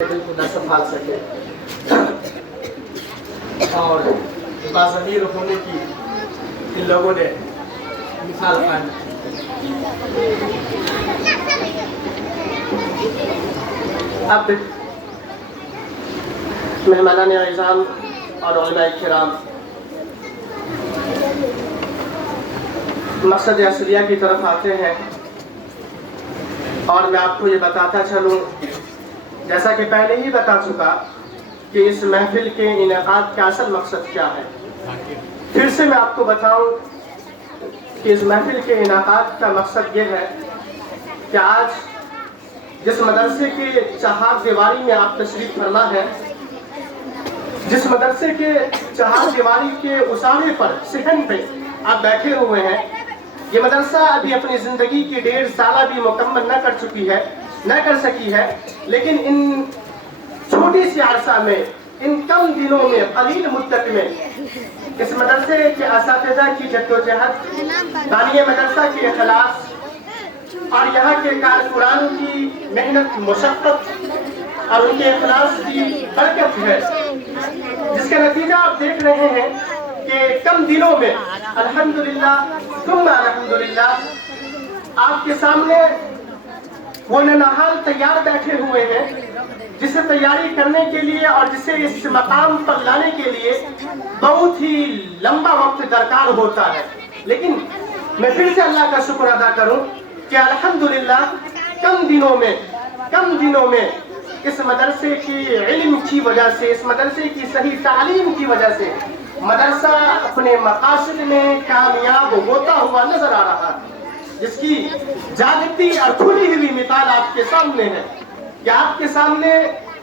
دل کو نہ سنبھال سکے اور باضمیر ہونے کی ان لوگوں نے مثال قائم کی۔ اب مہمانان اعظام اور علماء کرام مقصد اصلیہ کی طرف آتے ہیں، اور میں آپ کو یہ بتاتا چلوں جیسا کہ پہلے ہی بتا چکا کہ اس محفل کے انعقاد کا اصل مقصد کیا ہے۔ پھر سے میں آپ کو بتاؤں کہ اس محفل کے انعقاد کا مقصد یہ ہے کہ آج جس مدرسے کے چہار دیواری میں آپ تشریف فرما ہے، جس مدرسے کے چہار دیواری کے اسارے پر صحن پہ آپ بیٹھے ہوئے ہیں، یہ مدرسہ ابھی اپنی زندگی کی 1.5 سالہ بھی مکمل نہ کر سکی ہے، لیکن ان چھوٹی سی عرصہ میں، ان کم دنوں میں، قلیل مدت میں اس مدرسے کے اساتذہ کی جدوجہد، بانی مدرسہ کی اخلاص اور یہاں کے کارکنان کی محنت، مشقت اور ان کے اخلاص کی برکت ہے، جس کا نتیجہ آپ دیکھ رہے ہیں کہ کم دنوں میں الحمدللہ ثم الحمدللہ آپ کے سامنے وہ ننہال تیار بیٹھے ہوئے ہیں، جسے تیاری کرنے کے لیے اور جسے اس مقام پر لانے کے لیے بہت ہی لمبا وقت درکار ہوتا ہے۔ لیکن میں پھر سے اللہ کا شکر ادا کروں کہ الحمدللہ کم دنوں میں اس مدرسے کی علم کی وجہ سے، اس مدرسے کی صحیح تعلیم کی وجہ سے مدرسہ اپنے مقاصد میں کامیاب ہوتا ہوا نظر آ رہا ہے، جس کی جاگتی اور کھلی ہوئی مثال آپ کے سامنے ہے کہ آپ کے سامنے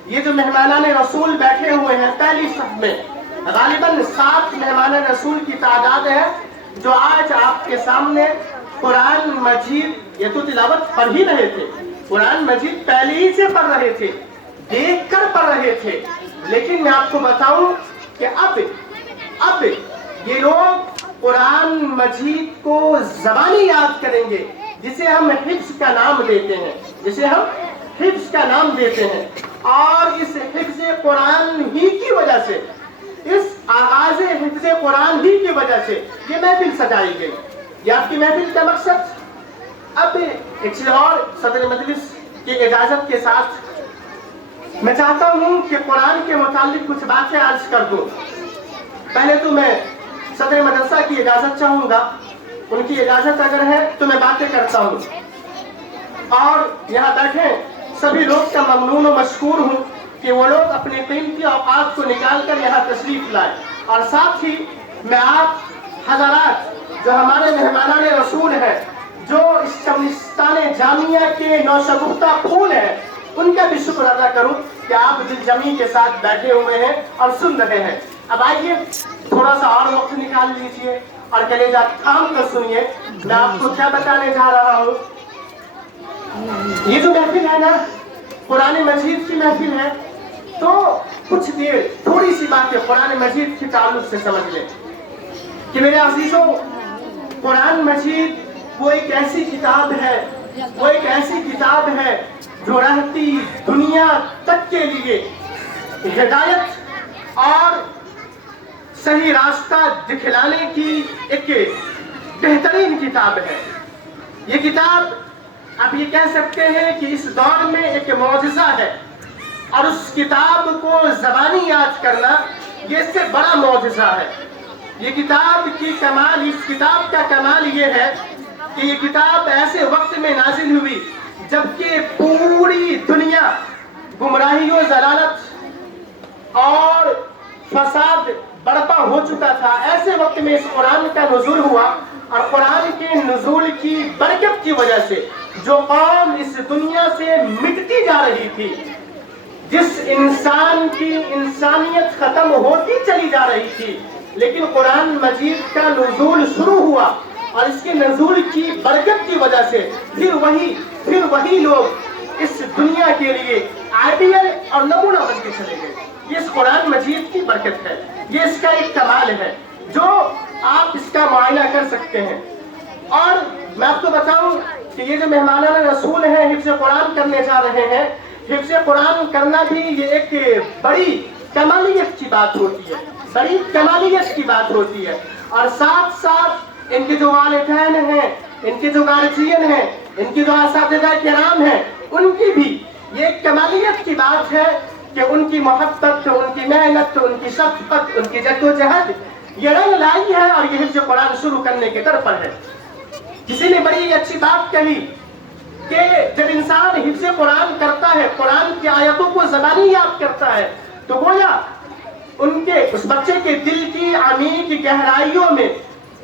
یہ جو مہمانان رسول بیٹھے ہوئے ہیں پہلی صف میں، غالباً 7 مہمان رسول کی تعداد ہے جو آج آپ کے سامنے قرآن مجید، یہ تو تلاوت پڑھ ہی رہے تھے، قرآن مجید پہلے ہی سے پڑھ رہے تھے، دیکھ کر پڑھ رہے تھے، لیکن میں آپ کو بتاؤں کہ اب یہ لوگ قرآن مجید کو زبانی یاد کریں گے، جسے ہم حفظ کا نام دیتے ہیں، اور اس حفظ قرآن ہی کی وجہ سے، اس آغاز حفظ قرآن ہی کی وجہ سے یہ محفل سجائی گئی۔ یہ آپ کی محفل کا مقصد اب ایک چیز اور، صدر مجلس کی اجازت کے ساتھ میں چاہتا ہوں کہ قرآن کے متعلق کچھ باتیں عرض کر دوں۔ پہلے تو میں صدر مدرسہ کی اجازت چاہوں گا، ان کی اجازت اگر ہے تو میں باتیں کرتا ہوں، اور یہاں بیٹھے سبھی لوگ کا ممنون و مشکور ہوں کہ وہ لوگ اپنے قیمتی اوقات کو نکال کر یہاں تشریف لائے، اور ساتھ ہی میں آپ حضرات جو ہمارے مہمانان رسول ہیں، جو اس شمستان جامعہ کے نوشگفتہ پھول ہیں، ان کا بھی شکر ادا کروں کہ آپ دل جمی کے ساتھ بیٹھے ہوئے ہیں اور سن رہے ہیں۔ اب آئیے تھوڑا سا اور وقت نکال لیجئے اور کلیجہ تھام کر سنیے میں آپ کو کیا بتانے جا رہا ہوں۔ یہ جو محفل ہے نا، قرآن مجید کی محفل ہے، تو کچھ دیر تھوڑی سی باتیں قرآن مجید کے تعلق سے سمجھ لیں کہ میرے عزیزوں، قرآن مجید وہ ایک ایسی کتاب ہے جو رہتی دنیا تک کے لیے ہدایت اور صحیح راستہ دکھلانے کی ایک بہترین کتاب ہے۔ یہ کتاب آپ یہ کہہ سکتے ہیں کہ اس دور میں ایک معجزہ ہے، اور اس کتاب کو زبانی یاد کرنا یہ اس سے بڑا معجزہ ہے۔ یہ کتاب اس کتاب کا کمال یہ ہے کہ یہ کتاب ایسے وقت میں نازل ہوئی جبکہ پوری دنیا گمراہی و ضلالت اور فساد برپا ہو چکا تھا۔ ایسے وقت میں اس قرآن کا نزول ہوا، اور قرآن کے نزول کی برکت کی وجہ سے جو قوم اس دنیا سے مٹتی جا رہی تھی، جس انسان کی انسانیت ختم ہوتی چلی جا رہی تھی، لیکن قرآن مجید کا نزول شروع ہوا، اور اس کے نزول کی برکت کی وجہ سے پھر وہی لوگ اس دنیا کے لیے آئیڈیل اور نمونہ بن کے چلے گئے۔ یہ اس قرآن مجید کی برکت ہے، یہ اس کا ایک کمال ہے جو آپ اس کا معائنہ کر سکتے ہیں۔ اور میں آپ کو بتاؤں کہ یہ جو مہمانان رسول ہیں، حفظ قرآن کرنے جا رہے ہیں، حفظ قرآن کرنا بھی یہ ایک بڑی کمالیت کی بات ہوتی ہے، بڑی کمالیت کی بات ہوتی ہے، اور ساتھ ساتھ ان کے جو والدین ہیں، ان کے جو گارجین ہیں، ان کی جو اساتذہ کرام ہیں، ان کی بھی یہ ایک کمالیت کی بات ہے کہ ان کی محبت، ان کی محنت، ان کی شفقت، ان کی جدوجہد یہ رنگ لائی ہے اور یہ حفظ قرآن شروع کرنے کے در پر ہے۔ کسی نے بڑی اچھی بات کہی کہ جب انسان حفظ قرآن کرتا ہے، قرآن کی آیتوں کو زبانی یاد کرتا ہے، تو گویا ان کے اس بچے کے دل کی عمیق گہرائیوں میں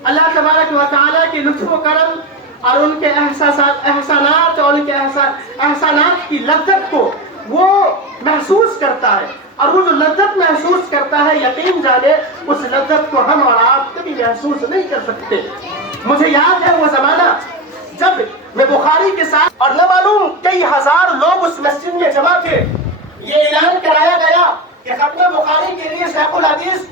اللہ تبارک و تعالیٰ کے لطف و کرم اور ان کے احسانات اور ان کے احسانات کی لذت کو وہ محسوس کرتا ہے، اور وہ جو لذت محسوس کرتا ہے، یقین جانے اس لذت کو ہم اور آپ کبھی محسوس نہیں کر سکتے۔ مجھے یاد ہے وہ زمانہ جب میں بخاری کے ساتھ اور نہ معلوم کئی ہزار لوگ اس مسجد میں جمع تھے، یہ اعلان کرایا گیا کہ ختم بخاری کے لیے شیخ الحدیث